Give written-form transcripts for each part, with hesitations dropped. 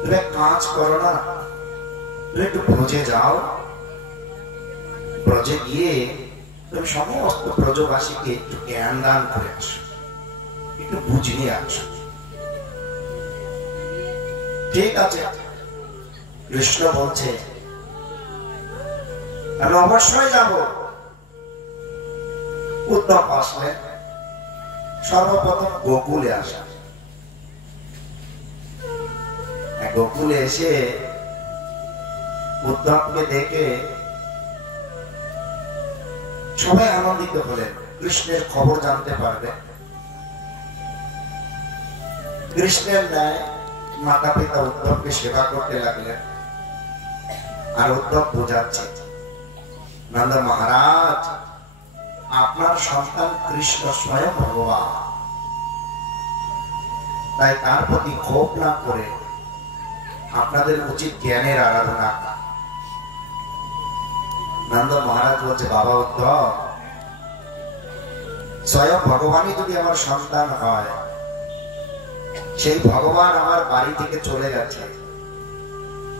তুমি এক কাজ করো না, তুমি একটু ব্রজে যাও, ব্রজে গিয়ে তুমি সমস্ত ব্রজবাসীকে একটু জ্ঞান দান করে আসো, একটু বুঝিয়ে আসো। ঠিক আছে, কৃষ্ণ বলছে আমি অবশ্যই যাব। উদ্ধব আসলেন, সর্বপ্রথম গোকুলে আসা। গোকুলে এসে উদ্ধবকে দেখে সবাই আনন্দিত হলেন, কৃষ্ণের খবর জানতে পারবে। কৃষ্ণের ন্যায় মাতা পিতা উদ্ধবকে সেবা করতে লাগলেন। আর উদ্ধব বোঝাচ্ছে, নন্দ মহারাজ আপনার সন্তান কৃষ্ণ স্বয়ং ভগবান, তাই তার প্রতি ক্ষোভ না করে আপনাদের উচিত জ্ঞানের আরাধনা। নন্দ মহারাজ বলছে, বাবা উদ্ধব, স্বয়ং ভগবানই যদি আমার সন্তান হয়, সেই ভগবান আমার বাড়ি থেকে চলে গেছে,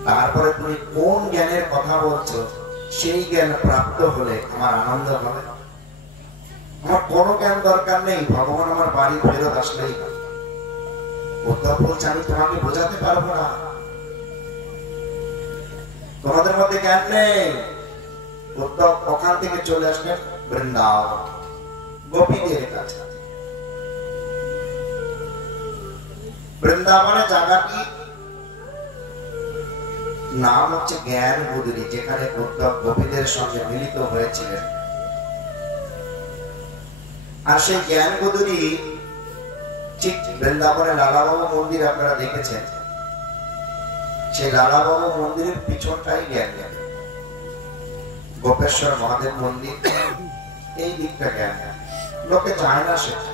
তারপরে তুমি কোন জ্ঞানের কথা বলছো? সেই জ্ঞান প্রাপ্ত হলে আমার আনন্দ হবে। আমার কোনো জ্ঞান দরকার নেই, ভগবান আমার বাড়ি ফেরত আসলেই। উদ্ধব বলছে, আমি তোমাকে বোঝাতে পারবো না, তোমাদের মধ্যে জ্ঞান নেই। উদ্ধব ওখান থেকে চলে আসলেন বৃন্দাবন, গোপীদের কাছে। বৃন্দাবনের জায়গাটি নাম হচ্ছে জ্ঞান গুদুরি, যেখানে উদ্ধব গোপীদের সঙ্গে মিলিত হয়েছিলেন। আর সেই জ্ঞান গুদুরি ঠিক বৃন্দাবনের লালাবাবু মন্দির আপনারা দেখেছেন, সেই লালাবাবু মন্দিরের পিছনটাই জ্ঞান জ্ঞান। গোপেশ্বর মহাদেব মন্দির এই দিকটা জ্ঞান। লোকে যায় না সেখানে,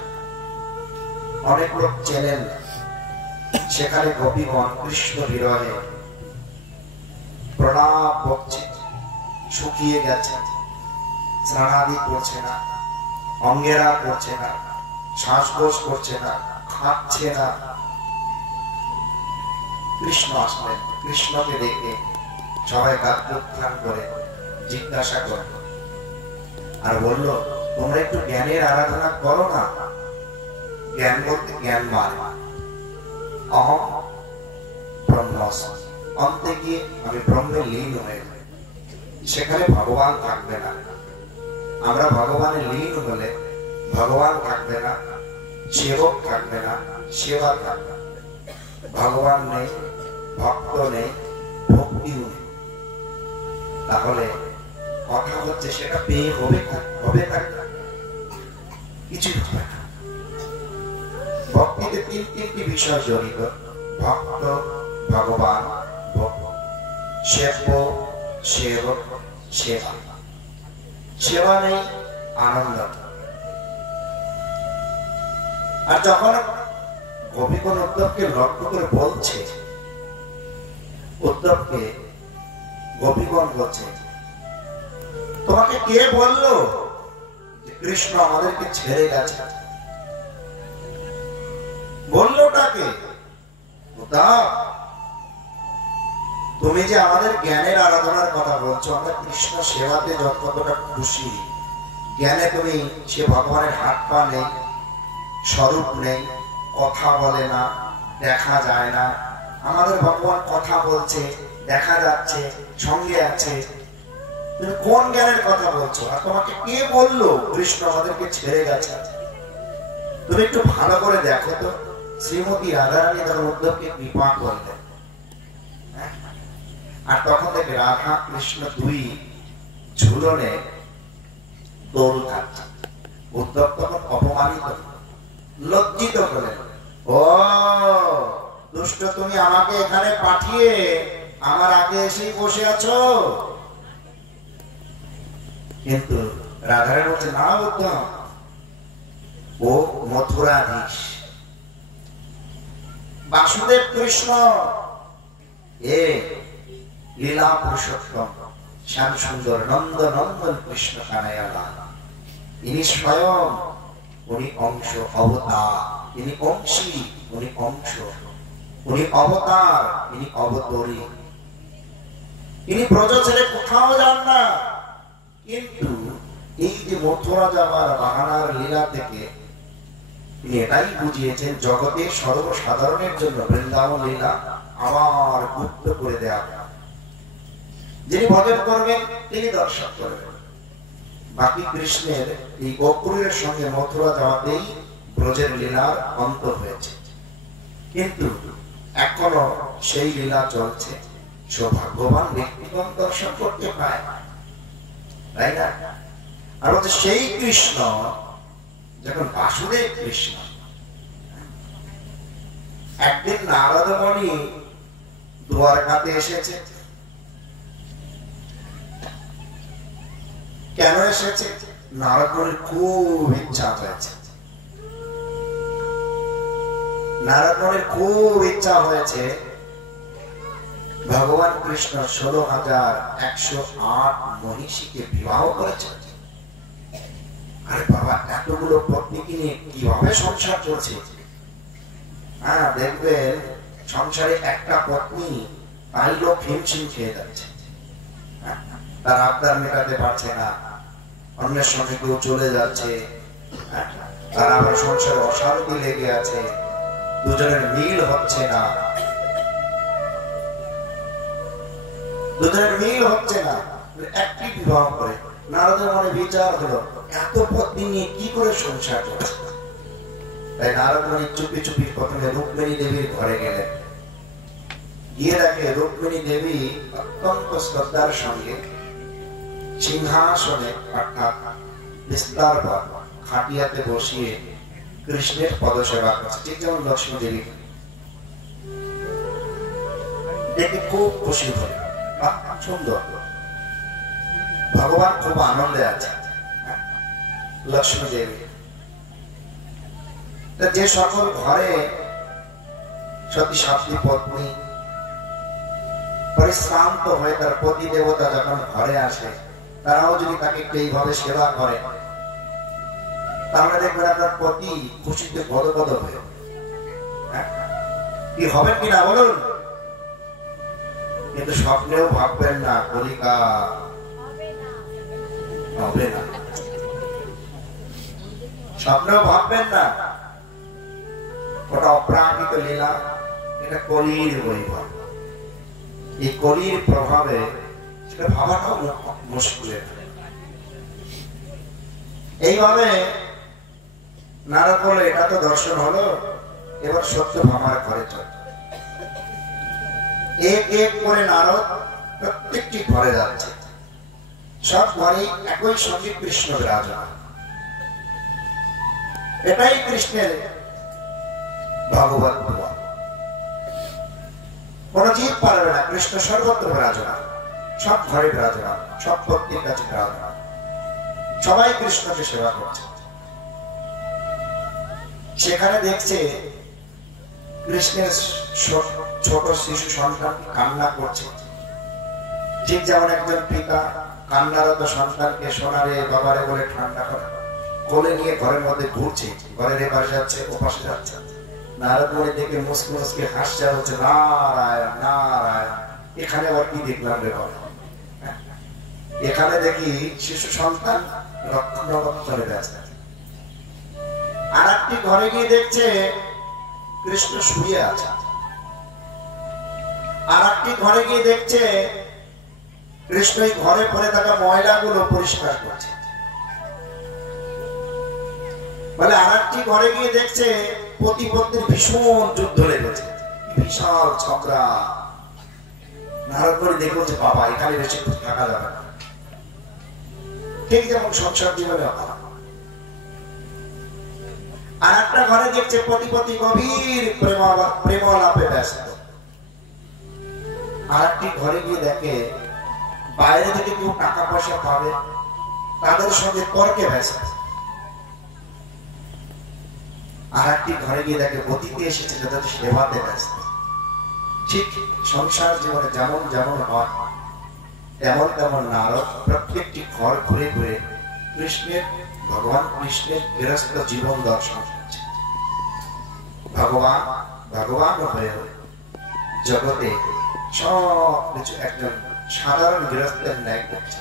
অনেক লোক চেনেন না। সেখানে গোপীগণ কৃষ্ণ বিরহে প্রলাপ বকছে, শুকিয়ে গেছে, স্নানাদি করছে না, অঙ্গেরা করছে না, শ্বাসঘোষ করছে না, খাচ্ছে না। কৃষ্ণ আসলেন, কৃষ্ণকে দেখে সবাই গাত্রোত্থান করে জিজ্ঞাসা করল আর বলল, তোমরা একটু জ্ঞানের আরাধনা করো না। জ্ঞান বলতে জ্ঞান মানে অহম ব্রহ্মাস্মি, অন্তে গিয়ে আমি ব্রহ্মে লীন হয়ে যাই, সেখানে ভগবান থাকবে না। আমরা ভগবানে লীন হলে ভগবান থাকবে না, সেবক থাকবে না, সেবা থাকবে না। ভগবান নেই, ভক্ত নেই, ভক্তিও নেই। তাহলে কথা হচ্ছে সেটা পেয়ে হবে থাকবে, কিছু হবে না। ভক্তিতে তিনটি বিষয় জড়িত, ভক্ত, ভগবান, ভক্ত। সেব্য, সেবক, সেবা। সেবা নেই, আনন্দ। আর যখন গোপীগণ উদ্ধবকে লক্ষ্য করে বলছে, উদ্ধবকে গোপীগণ বলছে, তোমাকে কে বললো যে কৃষ্ণ আমাদেরকে ছেড়ে গেছে? বললোটাকে? তুমি যে আমাদের জ্ঞানের আরাধনার কথা বলছো, আমরা কৃষ্ণ সেবাতে যতটা খুশি, জ্ঞানে তুমি সে ভগবানের হাত পা নেই, স্বরূপ নেই, কথা বলে না, দেখা যায় না। আমাদের ভগবান কথা বলছে, দেখা যাচ্ছে, সঙ্গে আছে। তুমি কোন জ্ঞানের কথা বলছো? আর তোমাকে কে বললো কৃষ্ণ আমাদেরকে ছেড়ে গেছে? তুমি একটু ভালো করে দেখো তো। শ্রীমতী রাধারানী তখন উদ্ধবকে কৃপা করলেন, আর তখন থেকে রাধা কৃষ্ণ দুই ঝুলনে দোল খাচ্ছে। উদ্ধব তখন অপমানিত, লজ্জিত হলেন। ও দুষ্ট, তুমি আমাকে এখানে পাঠিয়ে আমার আগে এসেই বসে আছো। কিন্তু রাধারানী বলছে, না উদ্ধব, ও মথুরাধীশ বাসুদেব কৃষ্ণ, এ লীলা পুরুষোত্তম শ্যাম সুন্দর নন্দ নন্দন কৃষ্ণ কানাইয়া। ইনি স্বয়ং, উনি অংশ অবতার, ইনি অংশী, উনি অংশ। উনি অবতার, ইনি অবতরী, ইনি ব্রজ ছেড়ে কোথাও যান না। কিন্তু এই যে মথুরা যাবার বাহানার লীলা থেকে তিনি এটাই বুঝিয়েছেন, জগতের সর্বসাধারণের জন্য বৃন্দাবন লীলা আবার গুপ্ত করে দেয়া। যিনি ভজন করবেন তিনি দর্শন করবেন। বাকি কৃষ্ণের এই গোকুলের সঙ্গে মথুরা যাওয়াতেই ব্রজের লীলার অন্ত হয়েছে, কিন্তু এখনো সেই লীলা চলছে। সৌভাগ্যবান ব্যক্তিগণ দর্শন করতে পায়, তাই না? আর হচ্ছে সেই কৃষ্ণ যখন বাসুদেব কৃষ্ণ, একদিন নারদ মুনি দ্বারকাতে এসেছে। কেন এসেছে? নারদ মুনির খুব ইচ্ছা হয়েছে, নারদ মুনির খুব ইচ্ছা হয়েছে ভগবান কৃষ্ণ 16,108 মহিষীকে বিবাহ করেছেন। আরে বাবা, এতগুলো পত্নীকে নিয়ে কিভাবে সংসার চলছে? হ্যাঁ, দেখবেন সংসারে একটা পত্নী তাই লোক হিমশিম খেয়ে যাচ্ছে, তার আবদার মেটাতে পারছে না, অন্যের সঙ্গে কেউ চলে যাচ্ছে, তার আবার সংসারে অশান্তি লেগে আছে, দুজনের মিল হচ্ছে না, দুজনের মিল হচ্ছে না। একটি বিবাহ করে নারদের মনে বিচার হলো, এত পত্নী নিয়ে কি করে সংসার চলছে? তাই নারদ মুনি চুপি চুপি প্রথমে রুক্মিণী দেবীর ঘরে গেলেন। গিয়ে দেখে রুক্মিণী দেবী অত্যন্ত শ্রদ্ধার সঙ্গে সিংহাসনে অর্থাৎ বিস্তার খাটিয়াতে বসিয়ে কৃষ্ণের পদসেবা করছে, ঠিক যেমন লক্ষ্মী দেবী। দেখে খুব খুশি হল, সুন্দর, ভগবান খুব আনন্দে আছে। লক্ষ্মী দেবী যে সকল ঘরে সতী সাধ্বী পত্নী পরিশ্রান্ত হয়ে তার পতি দেবতা যখন ঘরে আসে, তারাও যদি তাকে এইভাবে সেবা করে, তাহলে দেখবেন আপনার পতি খুশিতে গদগদ হয়ে কি হবেন কিনা বলুন। কিন্তু স্বপ্নেও ভাববেন না কলিকা হবে না, স্বপ্নেও ভাববেন না। ওটা অপ্রাকৃত লীলা, এটা কলির বৈভব। এই কলির প্রভাবে সেটা ভাবাটাও মুশকিল। এইভাবে নারদ বলে, এটা তো দর্শন হলো, এবার সত্য ভামার ঘরে চল। এক এক করে নারদ প্রত্যেকটি ঘরে যাচ্ছে, সব ঘরে একই সঙ্গে কৃষ্ণ বিরাজমান। এটাই কৃষ্ণের ভগবত ভুয়া, কোন জীব পারবে না। কৃষ্ণ সর্বত্র বিরাজমান, সব ঘরে বিরাজমান, সব ভক্তির কাছে বিরাজমান, সবাই কৃষ্ণকে সেবা করছে। সেখানে দেখছে কৃষ্ণের ছোট শিশু সন্তান কান্না করছে, ঠিক যেমন একজন পিতা কান্নারত সন্তানকে সোনারে বাবারে বলে ঠান্ডা করে কোলে নিয়ে ঘরের মধ্যে ঘুরছে, ঘরের এপাশে যাচ্ছে ওপাশে যাচ্ছে। নারদ মুনি দেখে মুসকে মুসকে হাসছে, হচ্ছে নারায়ণ নারায়ণ। এখানে ওর কি দেখলাম রে বাবা? এখানে দেখি শিশু সন্তান রক্ষণাবেক্ষণে ব্যস্ত। আর একটি ঘরে গিয়ে দেখছে কৃষ্ণ শুয়ে আছে। আর একটি ঘরে গিয়ে দেখছে কৃষ্ণ ঘরে পড়ে থাকা ময়লাগুলো পরিষ্কার করছে। বলে আর একটি ঘরে গিয়ে দেখছে পতি পত্নীর ভীষণ যুদ্ধ লেগেছে, বিশাল ঝগড়া। নারদ মুনি দেখে বলছে, বাবা এখানে বেশি থাকা যাবে না। ঠিক যেমন সংসার জীবনে আর একটা ঘরে দেখছে পতি পতি গভীর প্রেমালাপে ব্যস্ত। আর একটি ঘরে গিয়ে দেখে বাইরে থেকে কেউ টাকা পয়সা পাবে, তাদের সঙ্গে তর্কে ব্যস্ত। আর একটি ঘরে গিয়ে দেখে অতিথি এসেছে, যাদের সেবাতে ব্যস্ত। ঠিক সংসার জীবনে যেমন যেমন হয় তেমন তেমন নারদ প্রত্যেকটি ঘর ঘুরে ঘুরে কৃষ্ণের ভগবান কৃষ্ণের গৃহস্থ জীবন দর্শন করছে। ভগবান ভগবান হয়ে জগতে সব কিছু একজন সাধারণ গৃহস্থের ন্যায় করছে।